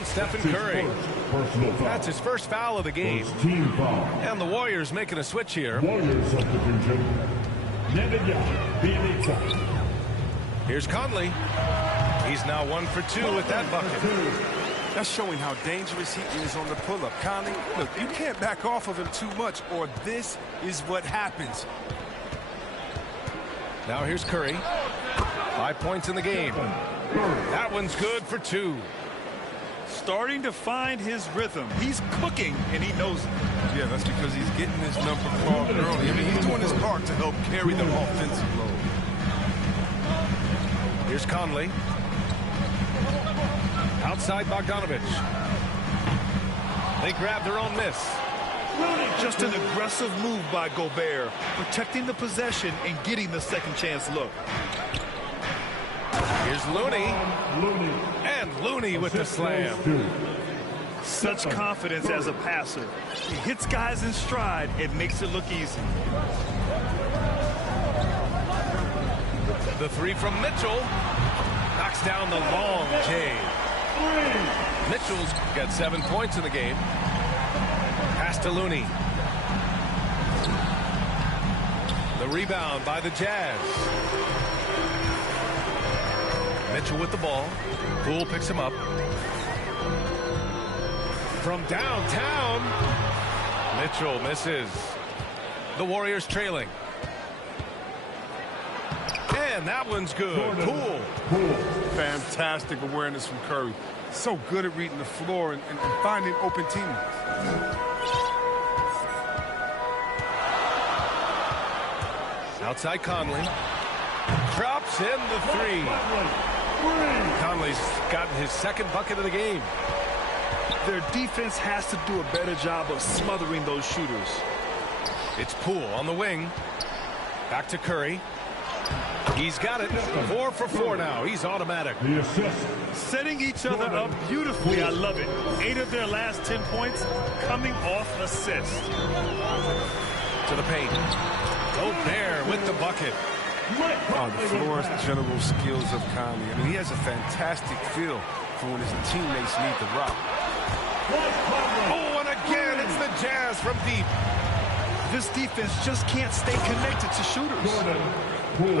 on Stephen Curry. That's his first foul of the game. And the Warriors making a switch here. Here's Conley. He's now 1 for 2 with that bucket. That's showing how dangerous he is on the pull-up. Conley, look, you can't back off of him too much, or this is what happens. Now here's Curry. 5 points in the game. That one's good for 2. Starting to find his rhythm. He's cooking, and he knows it. Yeah, that's because he's getting his number called early. I mean, he's doing his part to help carry the offensive load. Here's Conley. Outside Bogdanovic. They grab their own miss. Just an aggressive move by Gobert, protecting the possession and getting the second chance look. Here's Looney. And Looney with the slam. Such confidence as a passer. He hits guys in stride. It makes it look easy. The 3 from Mitchell. Knocks down the long J. Mitchell's got 7 points in the game. Pass to Looney. The rebound by the Jazz. Mitchell with the ball. Poole picks him up. From downtown. Mitchell misses. The Warriors trailing. And that one's good. Poole. Fantastic awareness from Curry. So good at reading the floor and finding open teammates. Outside Conley. Drops in the 3. Conley's gotten his second bucket of the game. Their defense has to do a better job of smothering those shooters. It's Poole on the wing. Back to Curry. He's got it. 4 for 4 now. He's automatic. Setting each other up beautifully. I love it. 8 of their last 10 points coming off assists. To the paint. Gobert with the bucket. The floor general skills of Conley. I mean, he has a fantastic feel for when his teammates need the rock. Oh, and again, it's the Jazz from deep. This defense just can't stay connected to shooters.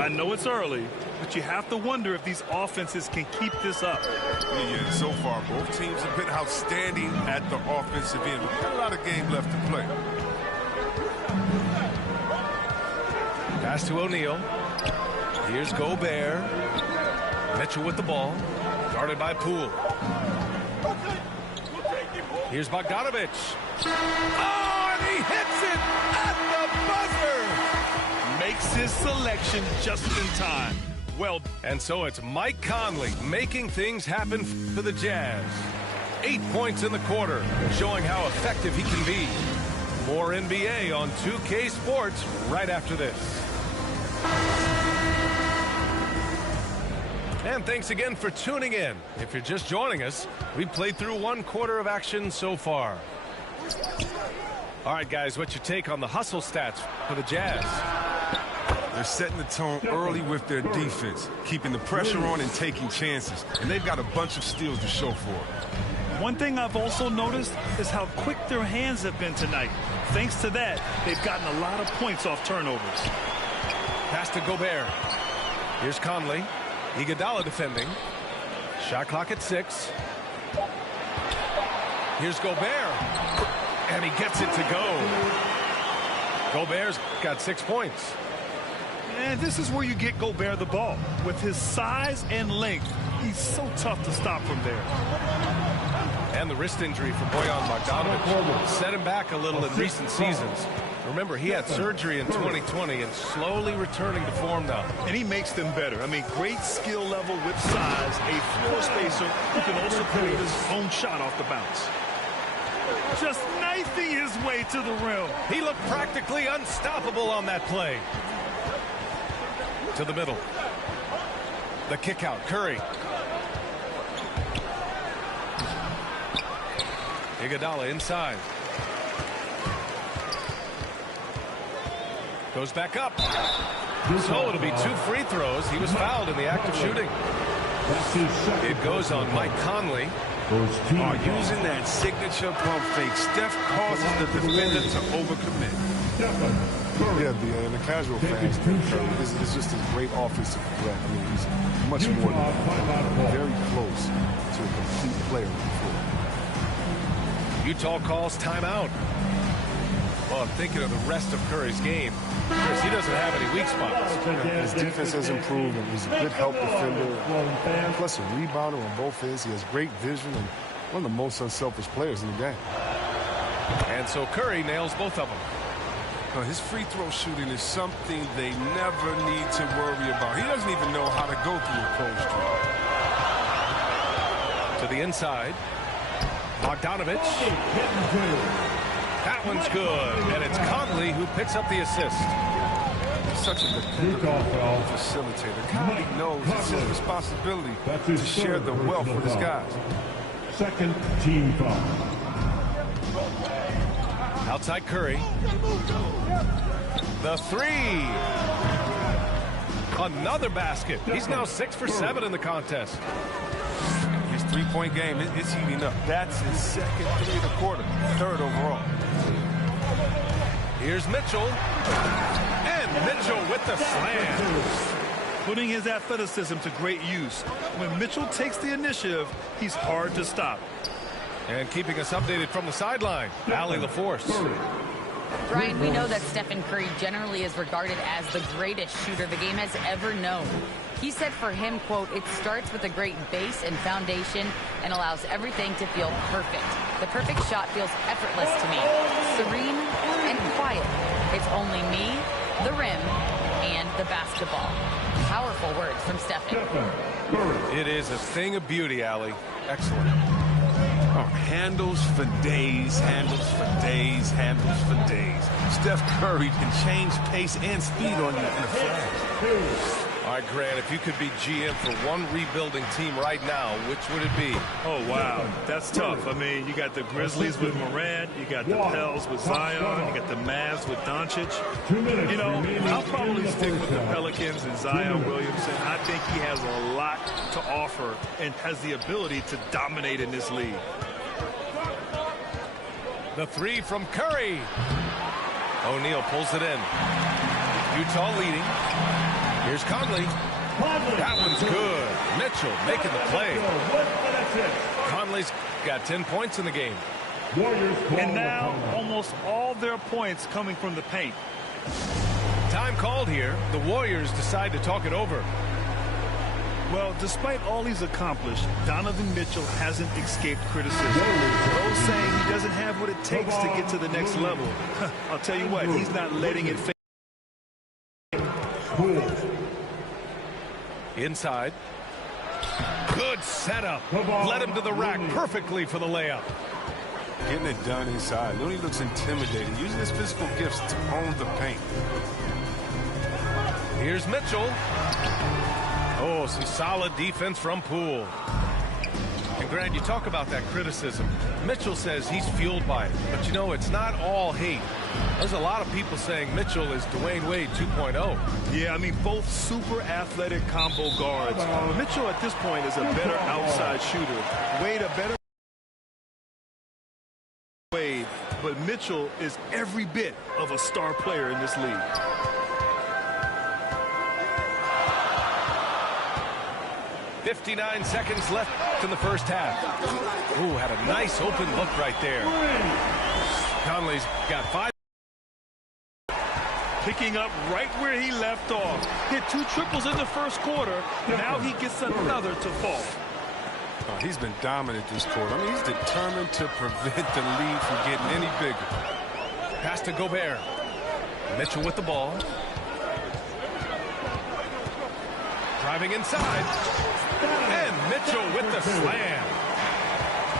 I know it's early, but you have to wonder if these offenses can keep this up. Yeah, so far, both teams have been outstanding at the offensive end. We've got a lot of game left to play. Pass to O'Neal. Here's Gobert. Mitchell with the ball. Guarded by Poole. Here's Bogdanovic. Oh, and he hits it at the buzzer. Makes his selection just in time. Well, and so it's Mike Conley making things happen for the Jazz. 8 points in the quarter, showing how effective he can be. More NBA on 2K Sports right after this. And thanks again for tuning in. If you're just joining us, we've played through 1 quarter of action so far. All right, guys, what's your take on the hustle stats for the Jazz? They're setting the tone early with their defense, keeping the pressure on and taking chances. And they've got a bunch of steals to show for it. One thing I've also noticed is how quick their hands have been tonight. Thanks to that, they've gotten a lot of points off turnovers. Pass to Gobert. Here's Conley. Iguodala defending. Shot clock at 6. Here's Gobert. And he gets it to go. Gobert's got 6 points. And this is where you get Gobert the ball. With his size and length, he's so tough to stop from there. And the wrist injury for Bojan Bogdanovic set him back a little in recent seasons. Remember, he had surgery in 2020 and slowly returning to form now. And he makes them better. I mean, great skill level with size, a floor spacer who can also create his own shot off the bounce. Just knifing his way to the rim. He looked practically unstoppable on that play. To the middle. The kick out, Curry. Iguodala inside. Goes back up. So it'll be 2 free throws. He was fouled in the act of shooting. It goes on Mike Conley. Using that signature pump fake, Steph causes the defender to overcommit. Yeah, and the casual fans think Curry is just a great offensive threat. I mean, he's much more than that. Very close to a complete player on the floor. Utah calls timeout. Well, I'm thinking of the rest of Curry's game. Chris, he doesn't have any weak spots. His defense has improved, and he's a good help defender. Plus a rebounder on both ends. He has great vision and one of the most unselfish players in the game. And so Curry nails both of them. His free throw shooting is something they never need to worry about. He doesn't even know how to go through a cold streak. To the inside. Bogdanovich. That one's good. And it's Conley who picks up the assist. He's such a dependable facilitator. Conley knows it's his responsibility to share the wealth with his guys. Second team foul. Outside Curry. The three. Another basket. He's now 6 for 7 in the contest. His three-point game, it's heating up. That's his second three of the quarter, third overall. Here's Mitchell. And Mitchell with the slam. Putting his athleticism to great use. When Mitchell takes the initiative, he's hard to stop. And keeping us updated from the sideline, Allie LaForce. Brian, we know that Stephen Curry generally is regarded as the greatest shooter the game has ever known. He said for him, quote, "It starts with a great base and foundation and allows everything to feel perfect. The perfect shot feels effortless to me, serene and quiet. It's only me, the rim, and the basketball." Powerful words from Stephen. It is a thing of beauty, Allie. Excellent. Handles for days, handles for days, handles for days. Steph Curry can change pace and speed on you in a flash. All right, Grant, if you could be GM for one rebuilding team right now, which would it be? Oh, wow. That's tough. I mean, you got the Grizzlies with Morant. You got the Pels with Zion. You got the Mavs with Doncic. You know, I'll probably stick with the Pelicans and Zion Williamson. I think he has a lot to offer and has the ability to dominate in this league. The three from Curry. O'Neal pulls it in. Utah leading. Here's Conley. That one's good. Mitchell making the play. Conley's got 10 points in the game. And now almost all their points coming from the paint. Time called here. The Warriors decide to talk it over. Well, despite all he's accomplished, Donovan Mitchell hasn't escaped criticism. Those saying he doesn't have what it takes to get to the next level. I'll tell you what, he's not letting it fade. Inside. Good setup. Led him to the rack perfectly for the layup. Getting it done inside. Looney looks intimidating, using his physical gifts to own the paint. Here's Mitchell. Oh, some solid defense from Poole. And Grant, you talk about that criticism. Mitchell says he's fueled by it. But, you know, it's not all hate. There's a lot of people saying Mitchell is Dwayne Wade 2.0. Yeah, I mean, both super athletic combo guards. Mitchell at this point is a better outside shooter. Wade a better Wade, but Mitchell is every bit of a star player in this league. .59 seconds left in the first half. Ooh, had a nice open look right there. Conley's got 5. Picking up right where he left off. Hit 2 triples in the first quarter. Now he gets another to fall. He's been dominant this quarter. I mean, he's determined to prevent the lead from getting any bigger. Pass to Gobert. Mitchell with the ball. Driving inside. And Mitchell with the slam.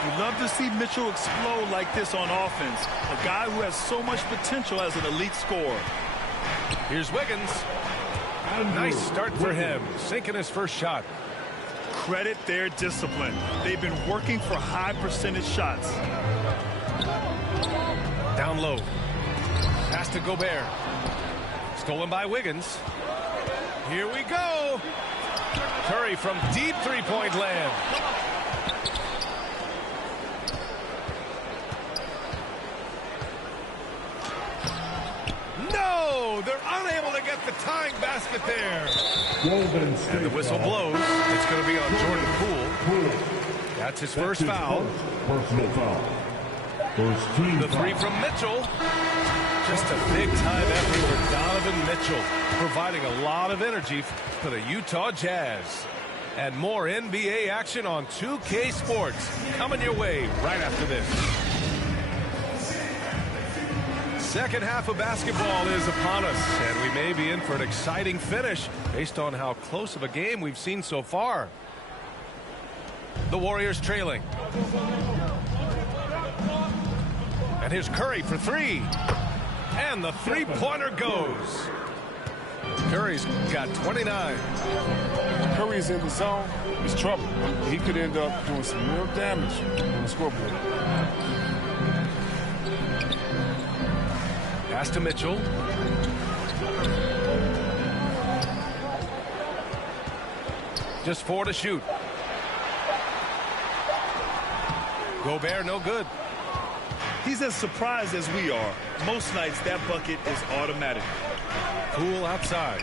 You love to see Mitchell explode like this on offense. A guy who has so much potential as an elite scorer. Here's Wiggins. Nice start for him. Sinking his first shot. Credit their discipline. They've been working for high percentage shots. Down low. Pass to Gobert. Stolen by Wiggins. Here we go. Curry from deep three-point land. with the tying basket there. Golden State And the whistle foul. blows. It's going to be on Jordan Poole. That's his first foul. Personal foul. First team The three foul. from Mitchell. Just a big-time effort for Donovan Mitchell, providing a lot of energy for the Utah Jazz. And more NBA action on 2K Sports coming your way right after this. Second half of basketball is upon us, and we may be in for an exciting finish based on how close of a game we've seen so far. The Warriors trailing. And here's Curry for three. And the three-pointer goes. Curry's got 29. Curry's in the zone. It's trouble. He could end up doing some real damage on the scoreboard. Pass to Mitchell. Just 4 to shoot. Gobert, no good. He's as surprised as we are. Most nights, that bucket is automatic. Poole outside.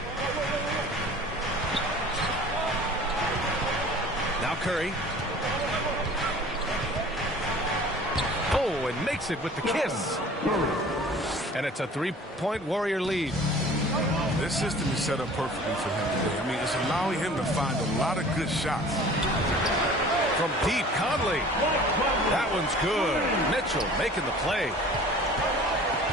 Now Curry. Oh, and makes it with the kiss. And it's a three-point Warrior lead. This system is set up perfectly for him today. I mean, it's allowing him to find a lot of good shots. From deep, Conley. That one's good. Mitchell making the play.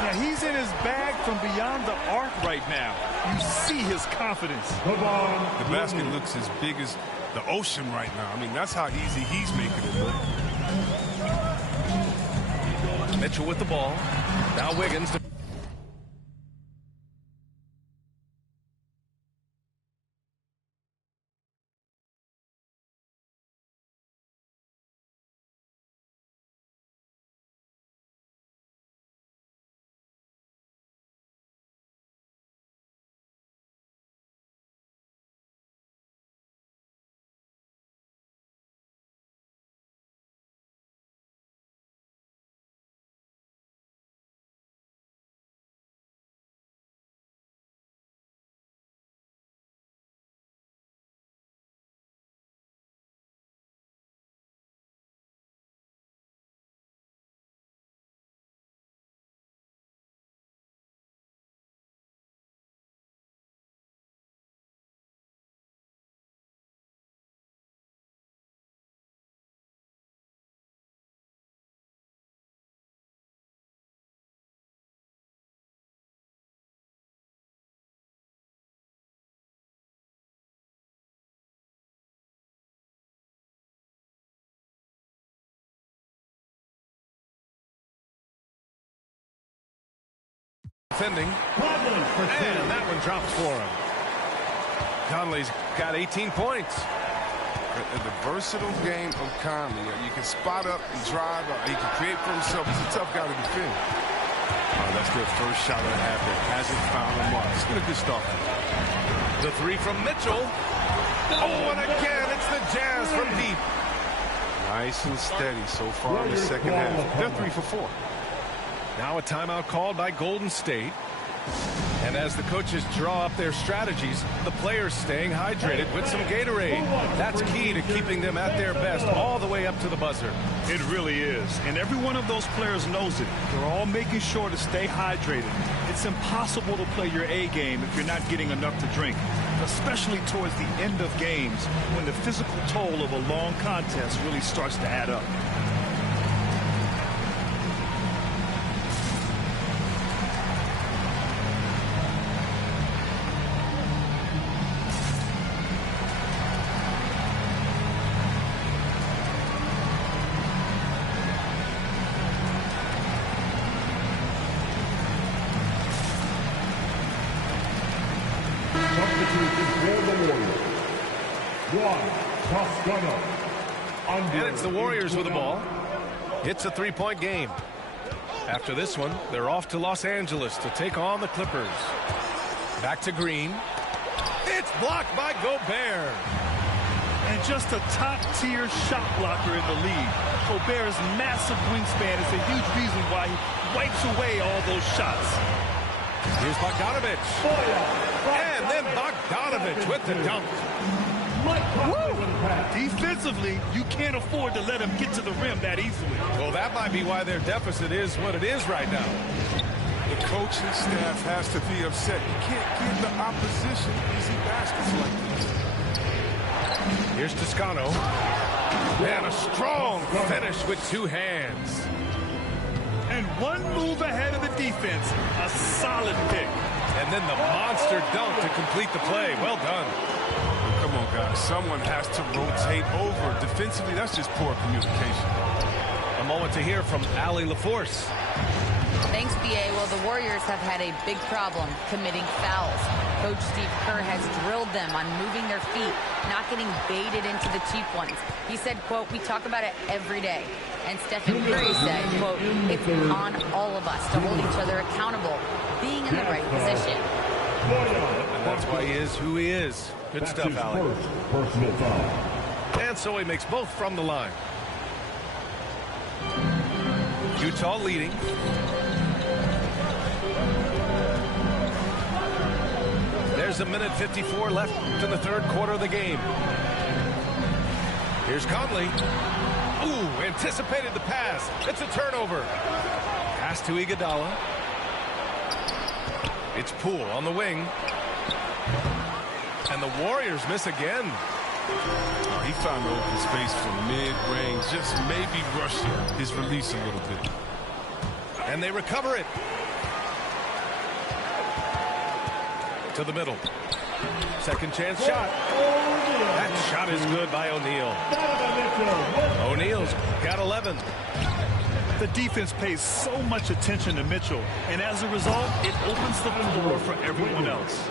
Yeah, he's in his bag from beyond the arc right now. You see his confidence. The basket looks as big as the ocean right now. I mean, that's how easy he's making it look. Mitchell with the ball. Now Wiggins. Defending. And that one drops for him. Conley's got 18 points. The versatile game of Conley. You can spot up and drive. He can create for himself. He's a tough guy to defend. That's their first shot of the half that hasn't found a mark. It's been a good start. The three from Mitchell. Oh, and again, it's the Jazz from deep. Nice and steady so far in the second half. They're 3 for 4. Now a timeout called by Golden State. And as the coaches draw up their strategies, the players staying hydrated with some Gatorade. That's key to keeping them at their best all the way up to the buzzer. It really is. And every one of those players knows it. They're all making sure to stay hydrated. It's impossible to play your A game if you're not getting enough to drink, especially towards the end of games when the physical toll of a long contest really starts to add up. And it's the Warriors with the ball. It's a three-point game. After this one, they're off to Los Angeles to take on the Clippers. Back to Green. It's blocked by Gobert. And just a top-tier shot blocker in the league. Gobert's massive wingspan is a huge reason why he wipes away all those shots. Here's Bogdanovich. And then Bogdanovich with the dunk. Defensively, you can't afford to let him get to the rim that easily. Well, that might be why their deficit is what it is right now. The coaching staff has to be upset. You can't give the opposition easy baskets like this. Here's Toscano. And a strong finish with two hands. And one move ahead of the defense. A solid pick. And then the monster dunk to complete the play. Well done. Come on, guys. Someone has to rotate over. Defensively, that's just poor communication. A moment to hear from Allie LaForce. Thanks, B.A. Well, the Warriors have had a big problem committing fouls. Coach Steve Kerr has drilled them on moving their feet, not getting baited into the cheap ones. He said, quote, "We talk about it every day." And Stephen Curry said, quote, "It's on all of us to hold each other accountable, being in the right position." And that's why he is who he is. Good stuff, Allie. Personal foul. And so he makes both from the line. Utah leading. There's a minute 54 left in the third quarter of the game. Here's Conley. Ooh, anticipated the pass. It's a turnover. Pass to Iguodala. It's Poole on the wing. And the Warriors miss again. He found the open space from mid-range, just maybe rushing his release a little bit. And they recover it. To the middle. Second chance shot. That shot is good by O'Neal. O'Neal's got 11. The defense pays so much attention to Mitchell, and as a result, it opens the floor for everyone else.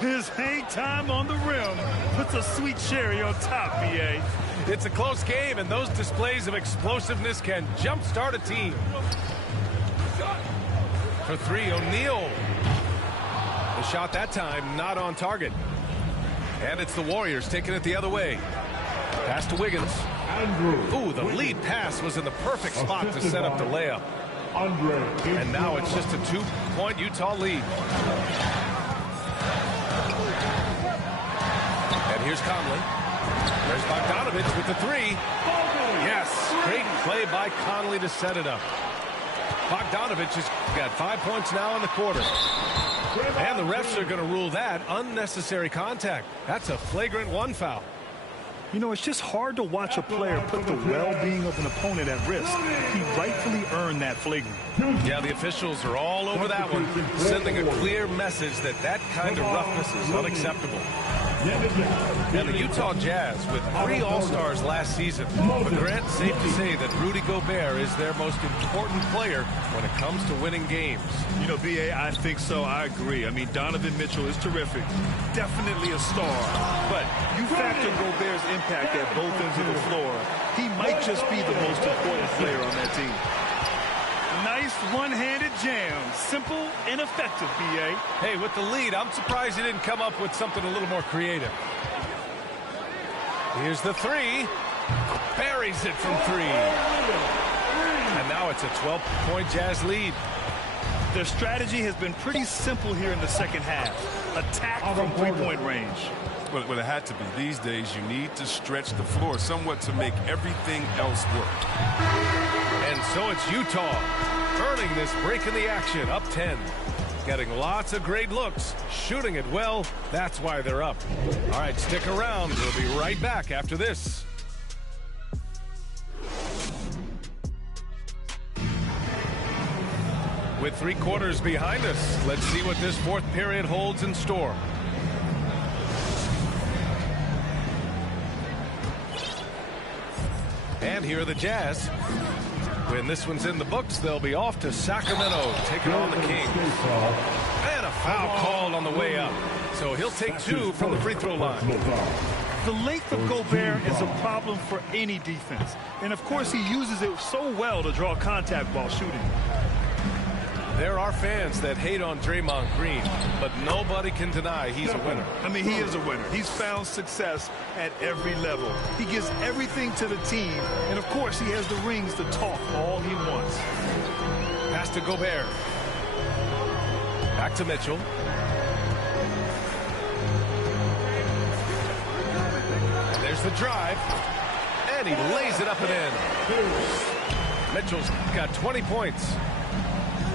His hang time on the rim puts a sweet cherry on top, B.A. It's a close game, and those displays of explosiveness can jumpstart a team. For three, O'Neal. The shot that time not on target. And it's the Warriors taking it the other way. Pass to Wiggins. Ooh, the lead pass was in the perfect spot to set up the layup. And now it's just a 2-point Utah lead. And here's Conley. There's Bogdanovich with the three. Yes, great play by Conley to set it up. Bogdanovich has got 5 points now in the quarter. And the refs are going to rule that unnecessary contact. That's a flagrant one foul. You know, it's just hard to watch a player put the well-being of an opponent at risk. He rightfully earned that flagrant. Yeah, the officials are all over that one, sending a clear message that that kind of roughness is unacceptable. And the Utah Jazz with 3 All-Stars last season. But Grant, safe to say that Rudy Gobert is their most important player when it comes to winning games. You know, B.A., I think so. I agree. I mean, Donovan Mitchell is terrific. Definitely a star. But you factor Gobert's impact at both ends of the floor, he might just be the most important player on that team. Nice one-handed jam. Simple and effective, B.A. Hey, with the lead, I'm surprised he didn't come up with something a little more creative. Here's the three. Buries it from 3. And now it's a 12-point Jazz lead. Their strategy has been pretty simple here in the second half. Attack from 3-point range. Well, it had to be. These days, you need to stretch the floor somewhat to make everything else work. And so it's Utah earning this break in the action, up 10. Getting lots of great looks, shooting it well. That's why they're up. All right, stick around. We'll be right back after this. With 3 quarters behind us, let's see what this fourth period holds in store. And here are the Jazz. When this one's in the books, they'll be off to Sacramento, taking on the Kings. And a foul called on the way up. So he'll take 2 from the free throw line. The length of Gobert is a problem for any defense. And, of course, he uses it so well to draw contact while shooting. There are fans that hate on Draymond Green, but nobody can deny he's a winner. I mean, he is a winner. He's found success at every level. He gives everything to the team, and of course, he has the rings to talk all he wants. Pass to Gobert. Back to Mitchell. And there's the drive. And he lays it up and in. Mitchell's got 20 points.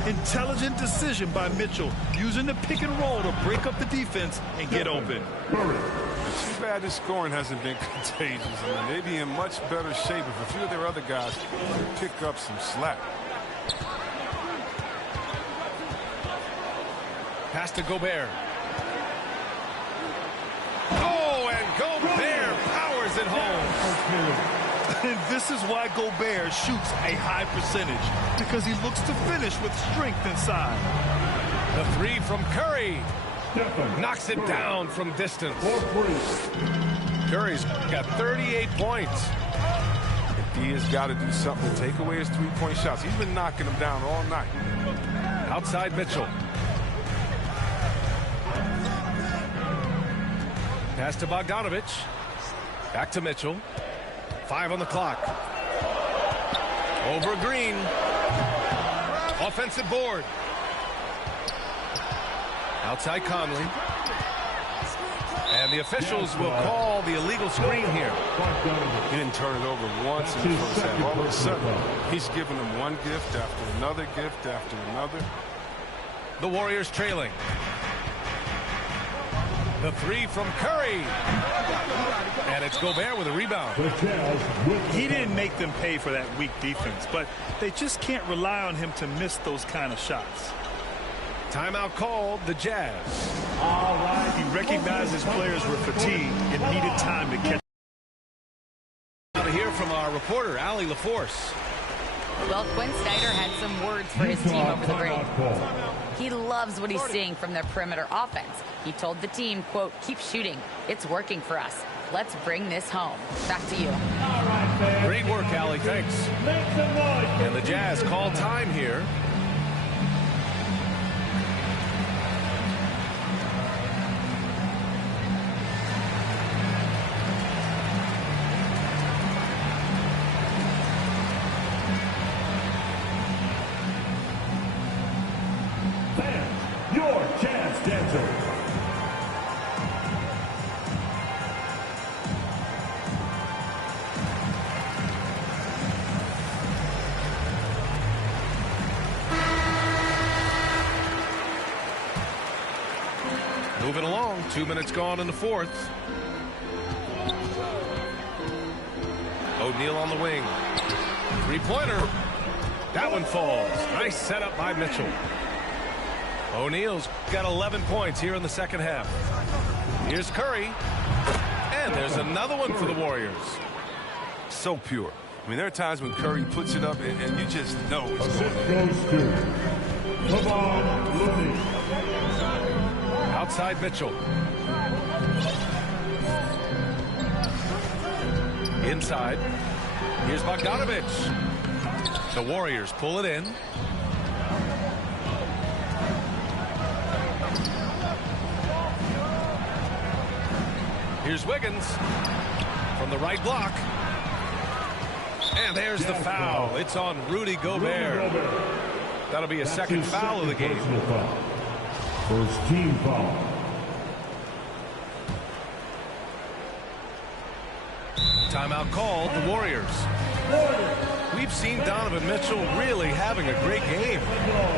Intelligent decision by Mitchell, using the pick and roll to break up the defense and get open. Too bad the scoring hasn't been contagious. I mean, they'd be in much better shape if a few of their other guys pick up some slack. Pass to Gobert. Oh, and Gobert powers it home. And this is why Gobert shoots a high percentage, because he looks to finish with strength inside. The three from Curry. Knocks it down from distance. Curry's got 38 points. D has got to do something to take away his three-point shots. He's been knocking them down all night. Outside Mitchell. Pass to Bogdanovich. Back to Mitchell. 5 on the clock. Over Green. Offensive board. Outside Conley. And the officials will call the illegal screen here. He didn't turn it over once in the first half. All of a sudden, he's giving them one gift after another gift after another. The Warriors trailing. The three from Curry. And it's Gobert with a rebound. He didn't make them pay for that weak defense, but they just can't rely on him to miss those kind of shots. Timeout called, the Jazz. All right. He recognized his players were fatigued and needed time to catch. Now to hear from our reporter, Allie LaForce. Well, Quinn Snyder had some words for his team over the break. He loves what he's seeing from their perimeter offense. He told the team, quote, keep shooting. It's working for us. Let's bring this home. Back to you. Great work, Allie. Thanks. And the Jazz call time here. Your Jazz Dancers. Moving along, 2 minutes gone in the fourth. O'Neal on the wing. Three-pointer. That one falls. Nice setup by Mitchell. O'Neal's got 11 points here in the second half. Here's Curry. And there's another one for the Warriors. So pure. I mean, there are times when Curry puts it up and you just know it's going Assist in. goes to Kevon Looney. Outside Mitchell. Inside. Here's Bogdanovich. The Warriors pull it in. Here's Wiggins from the right block. And there's the foul. It's on Rudy Gobert. That'll be a second foul of the game. First team foul. Timeout called, the Warriors. We've seen Donovan Mitchell really having a great game.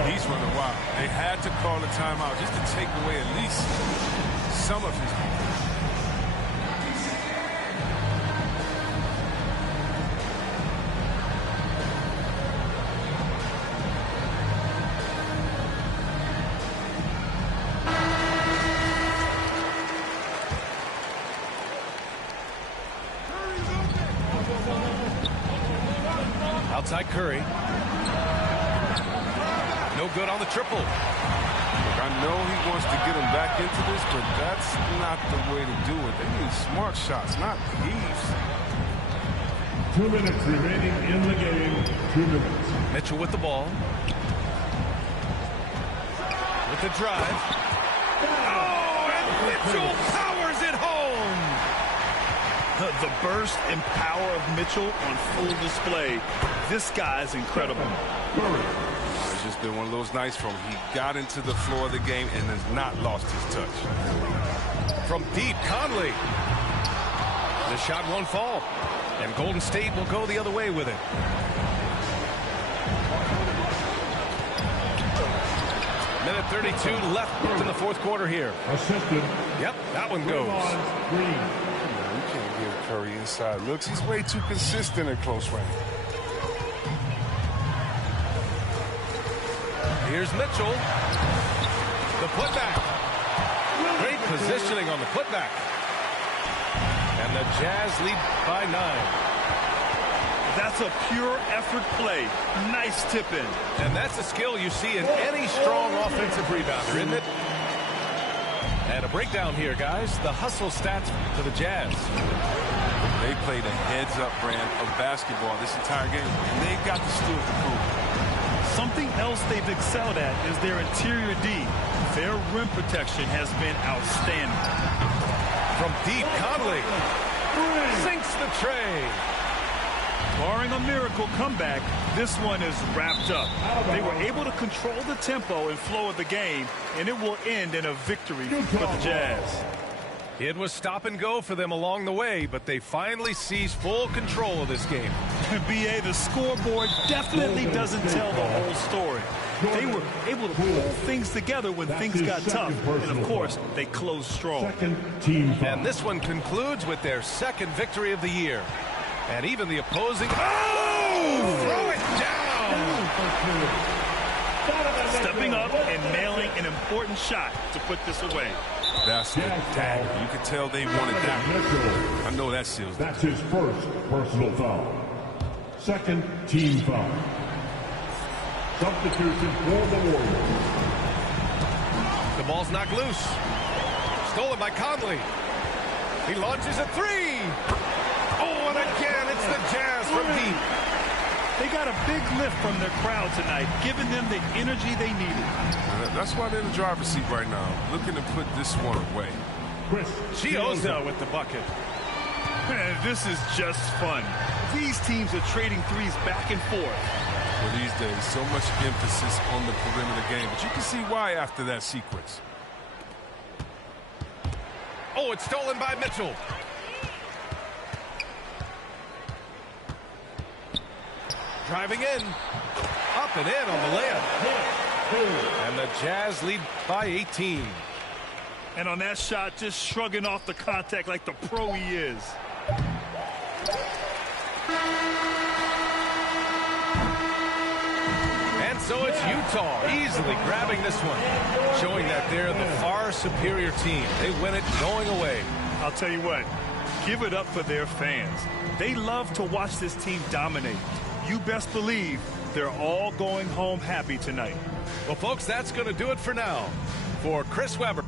He's running wild. They had to call a timeout just to take away at least some of his. Outside Curry. No good on the triple. Look, I know he wants to get him back into this, but that's not the way to do it. They need smart shots, not heaves. 2 minutes remaining in the game. 2 minutes. Mitchell with the ball. With the drive. Oh, and Mitchell powers it home. The burst and power of Mitchell on full display. This guy's incredible. It's just been one of those nights from he got into the floor of the game and has not lost his touch. From deep, Conley. The shot won't fall, and Golden State will go the other way with it. Minute 32 left in the fourth quarter here. Assisted. Yep, that one goes. You can't give Curry inside looks. He's way too consistent at close range. Here's Mitchell. The putback. Great positioning on the putback. And the Jazz lead by 9. That's a pure effort play. Nice tip in. And that's a skill you see in any strong offensive rebounder, isn't it? And a breakdown here, guys. The hustle stats for the Jazz. They played a heads-up brand of basketball this entire game, and they've got the steal to prove. Something else they've excelled at is their interior D. Their rim protection has been outstanding. From deep, Conley sinks the tray. Barring a miracle comeback, this one is wrapped up. They were able to control the tempo and flow of the game, and it will end in a victory for the Jazz. It was stop and go for them along the way, but they finally seized full control of this game. B.A., the scoreboard definitely doesn't tell the whole story. They were able to pull things together when things got tough, and of course, they closed strong. And this one concludes with their second victory of the year. And even the opposing... Oh! Throw it down! Stepping up and nailing an important shot to put this away. That's the dagger. You could tell they wanted that. I know that seals. That's his first personal foul. Second team foul. Substitution for the Warriors. The ball's knocked loose. Stolen by Conley. He launches a three. Oh, and again, it's the Jazz from deep. They got a big lift from their crowd tonight, giving them the energy they needed. That's why they're in the driver's seat right now, looking to put this one away. Chiozza with the bucket. Man, this is just fun. These teams are trading threes back and forth. Well, these days, so much emphasis on the perimeter game, but you can see why after that sequence. Oh, it's stolen by Mitchell. Driving in. Up and in on the layup. And the Jazz lead by 18. And on that shot, just shrugging off the contact like the pro he is. And so it's Utah easily grabbing this one, showing that they're the far superior team. They win it going away. I'll tell you what, give it up for their fans. They love to watch this team dominate. You best believe they're all going home happy tonight. Well, folks, that's going to do it for now. For Chris Webber.